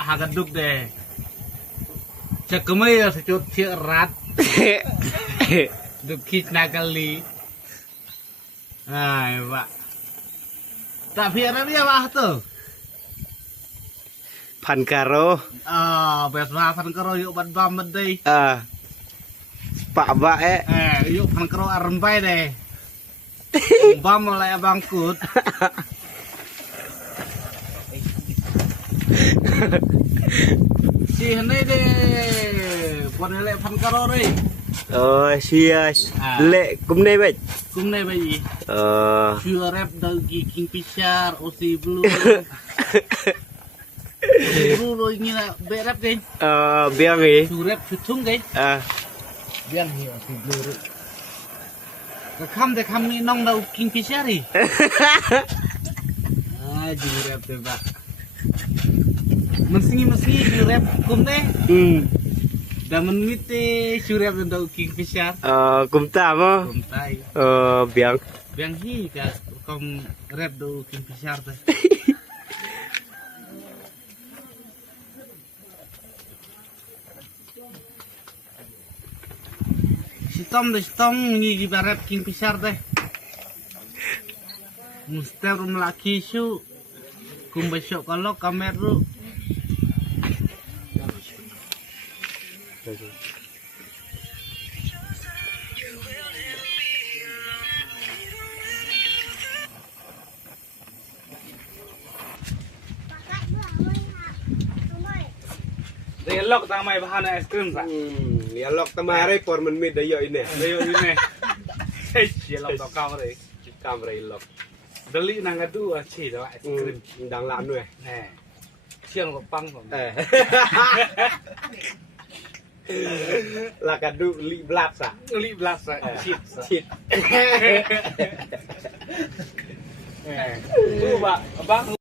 Hagan duk deh. Cek kemai ya secut rat. Duk kis nakali. Ay, Pak. Tak biar dia Pak tuh. Pan karo. Biasa pan karo yuk ban bam deh. Pak Ba Yuk pan karo arempai deh. Bam mulai bangkut. Si hene deh. Pon lek pan karo deh. Sias. Lek kum nei baik. Kum nei bayi. Sure rap dagi Kingfisher, Osi Blue. Blue lo ingin berap deh. Biang ni. Sure rap chutung deh. Biang ni Osi Blue. Kam deh kami nong dau Kingfisher ni. Sure rap deh Pak. Mesingi sure rap kum deh. Dan meniti sure rap dau Kingfisher. Kum ta mo. Kum tai. Biang. Biang hi ka kom rap dau Kingfisher deh. Sitom ni rap Kingfisher deh. Muster melaki su kum besok kalau kameru. Dialog tamai bahan es krim Pak. Dialog tamare por men mid dayo ini. Dayo ini. Dialog to kamera. Kamera ilok. Beli nang adu aci dah es krim. Dang lan we. Siang ko pang ko. La kadu li blat sa. Li blas chip. Chit. Tu Pak, abang